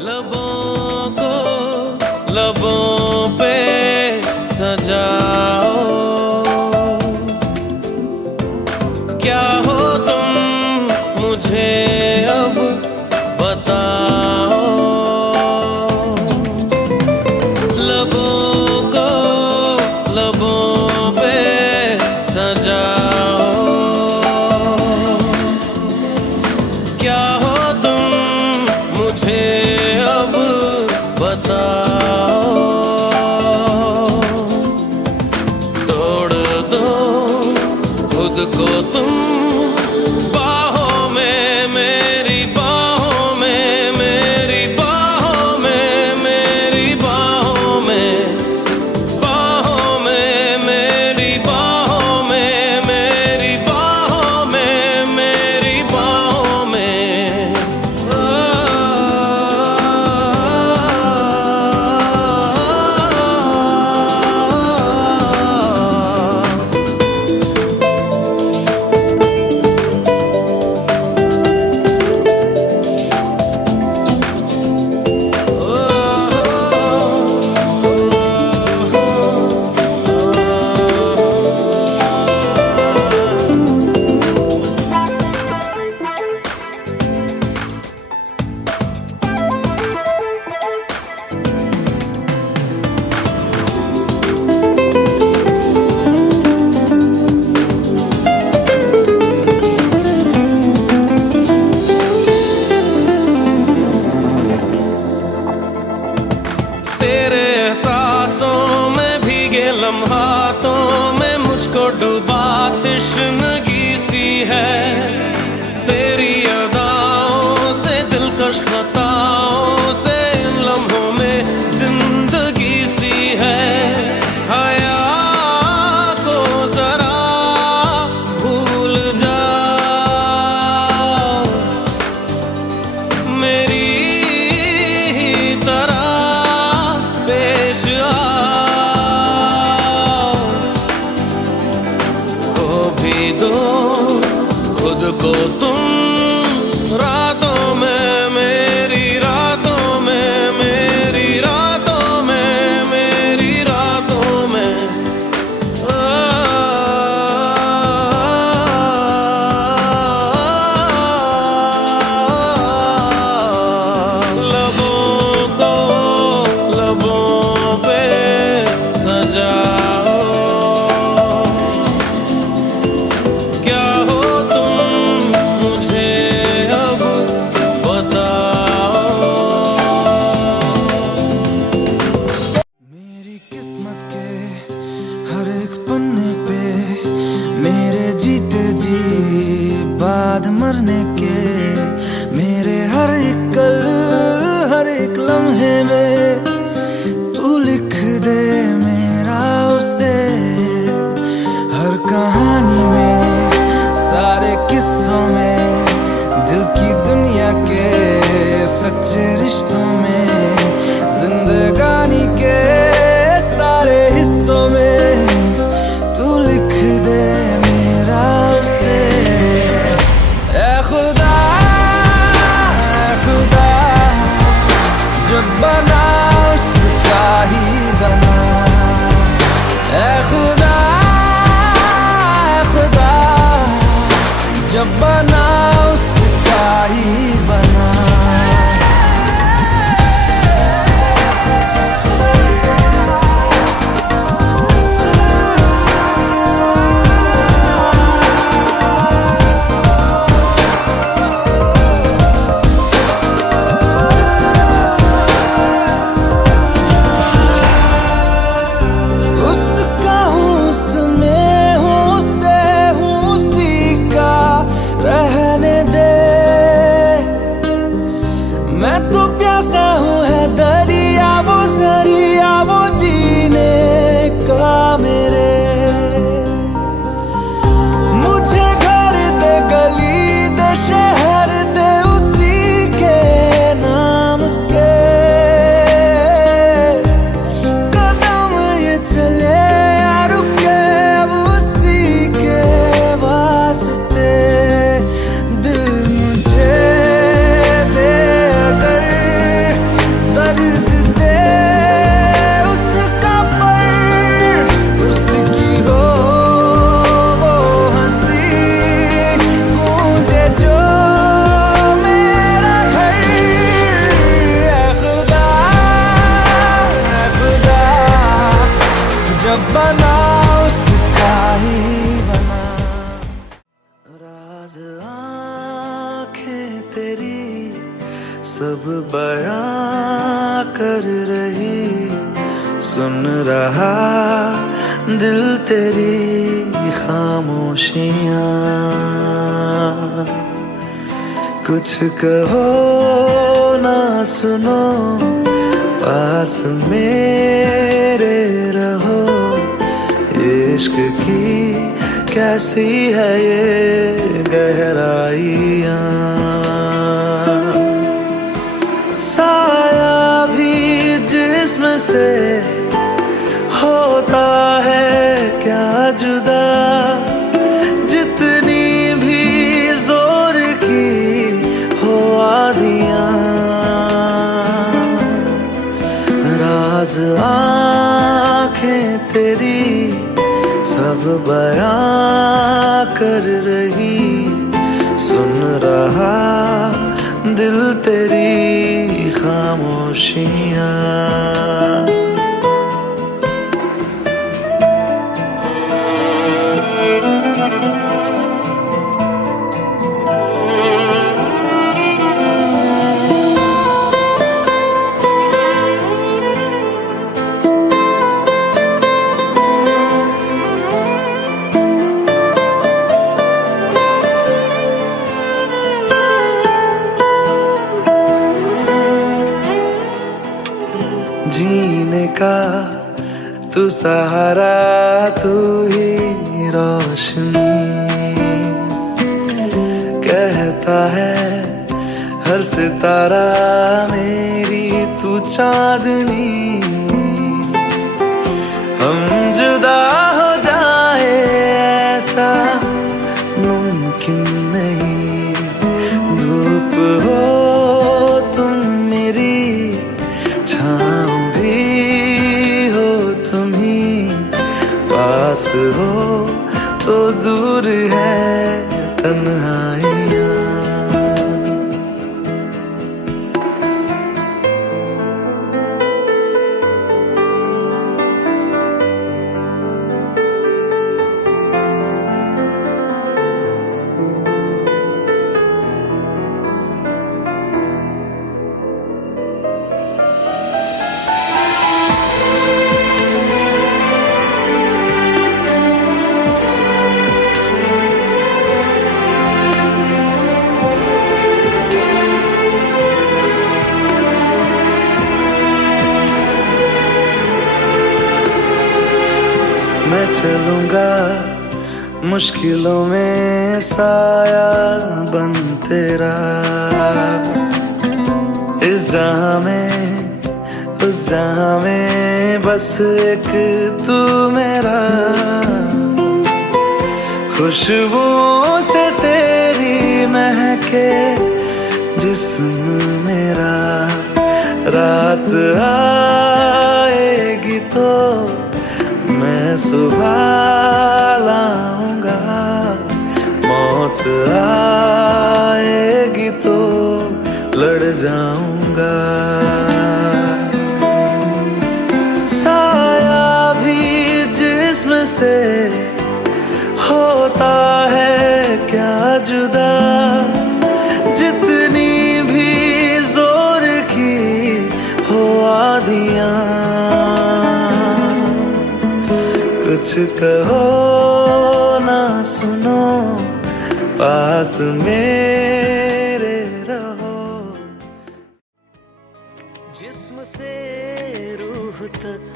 लबों को लबों पे सजाओ, क्या हो तुम मुझे अब बताओ। लबों को लबों पे सजाओ, क्या हो तुम मुझे अब बताओ। तोड़ दो खुद को तुम बाहों में, मेरी बाहों में, मेरी बाहों में, मेरी बाहों में, बाहों में, मेरी बाहों में, मेरी बाहों में, मेरी बाहों में। तेरे एहसासों में भीगे लम्हातों में मुझको डूबा तश्नगी सी है। तेरी अदाओं से दिलकश खताओं से इन लम्हों में जिंदगी सी है। हया को जरा भूल जाओ, मेरी ही तरह पेश आओ। खो भी दो खुद को तुम रातों में, मेरी रातों में, मेरी रातों में, मेरी रातों में। लबों को लबों पे सजाओ, क्या हो तुम मुझे अब बताओ। मेरी किस्मत के हर एक पन्ने पे मेरे जीते जी बाद मरने के, मेरे हर एक कल हर एक लम्हे में तू लिख दे मेरा उसे। हर कहानी में सारे किस्सों में दिल की दुनिया के सच्चे रिश्तों में जिंदगानी के सारे हिस्सों में तू लिख दे मेरा उसे। ऐ खुदा जब बना उसका ही बना। ऐ खुदा जब बना उसका ही बना। सब बयां कर रही, सुन रहा दिल तेरी खामोशियां। कुछ कहो ना सुनो, पास मेरे रहो। इश्क की कैसी है ये गहराइयां। साया भी जिस्म से होता है क्या जुदा, जितनी भी जोर की हो आधियां। राज आंखें तेरी सब बयां कर रही, सुन रहा दिल तेरी खामोशियां। जीने का तू सहारा, तू ही रोशनी। कहता है हर सितारा मेरी तू चांदनी। हम जुदा हो जाए ऐसा मुमकिन नहीं, धूप हो तुम मेरी, छाँव भी हो तुम ही। पास हो तो दूर है तन्हाइयाँ। मैं चलूंगा मुश्किलों में साया बन तेरा, इस जहां में उस जहां में बस एक तू मेरा। खुशबुओं से तेरी महके जिस्म मेरा, रात आएगी तो मैं सुबह लाऊंगा। मौत आएगी तो लड़ जाऊंगा। साया भी जिस्म से होता है क्या जुदा, जितनी भी जोर की हो आधियां। कुछ कहो ना सुनो, पास मेरे रहो। जिस्म से रूह तक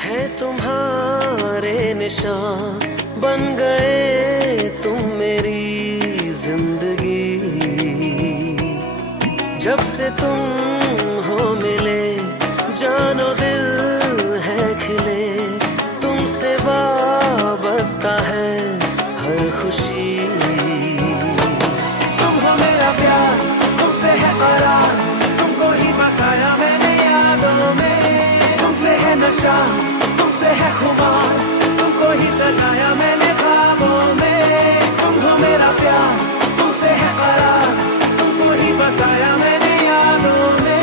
है तुम्हारे निशान, बन गए तुम मेरी जिंदगी। जब से तुम हो मिले जानो दिल है खिले, तुमसे वाबस्ता है हर खुशी। तुम हो मेरा प्यार, तुमसे है करार, तुमको ही बसाया मैंने यादों में। तुमसे है नशा, तुमसे है खुमार, तुमको ही सजाया मैंने ख्वाबों में। तुम हो मेरा प्यार, तुमसे है करार, तुमको ही बसाया मैंने यादों में।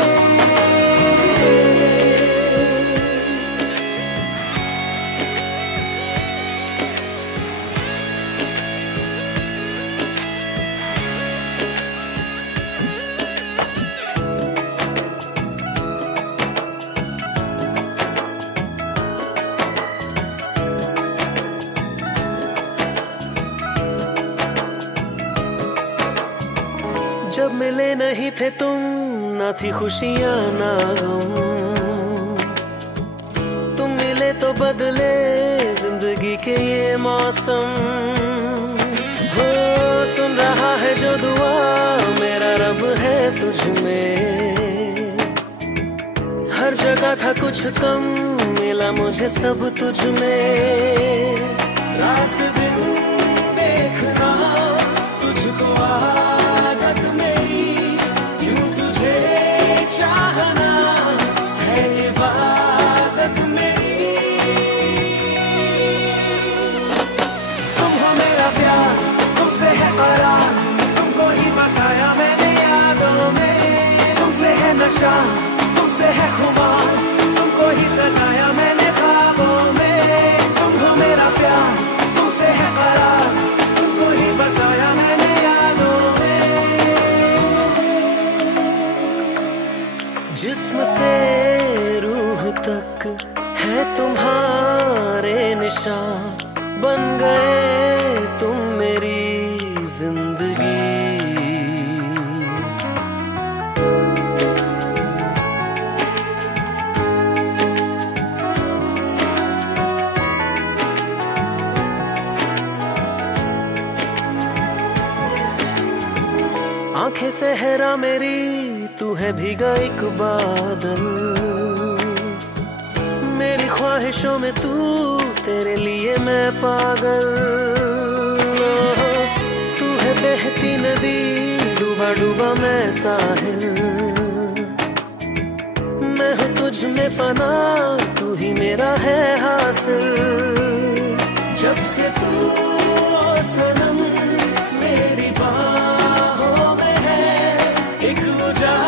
जब मिले नहीं थे तुम, ना थी खुशियाँ ना गम, तुम मिले तो बदले जिंदगी के ये मौसम। हो सुन रहा है जो दुआ, मेरा रब है तुझ में, हर जगह था कुछ कम, मिला मुझे सब तुझ में। रात दिन देखना तुझको आदत मेरी, क्यों तुझे चाहना है इबादत मेरी। तुम हो मेरा प्यार, तुमसे है करार, तुमको ही बसाया मैंने यादों में। तुमसे है नशा, तुमसे है खुमार, तुमको ही सजाया मैंने ख्वाबों में। तुम हो मेरा प्यार, तुमसे है करार, तुमको ही बसाया मैंने यादों में। जिस्म से रूह तक है तुम्हारे निशान, बन गए तुम मेरी जिंदगी। आंखें सहरा मेरी, तू है भीगा एक बादल, मेरी ख्वाहिशों में तू, तेरे लिए मैं पागल। तू है बहती नदी, डूबा डूबा मैं साहिल, मैं हूँ तुझ में फना, तू ही मेरा है हासिल। जब से तू ओ सनम मेरी बाहों में है, एक उजाला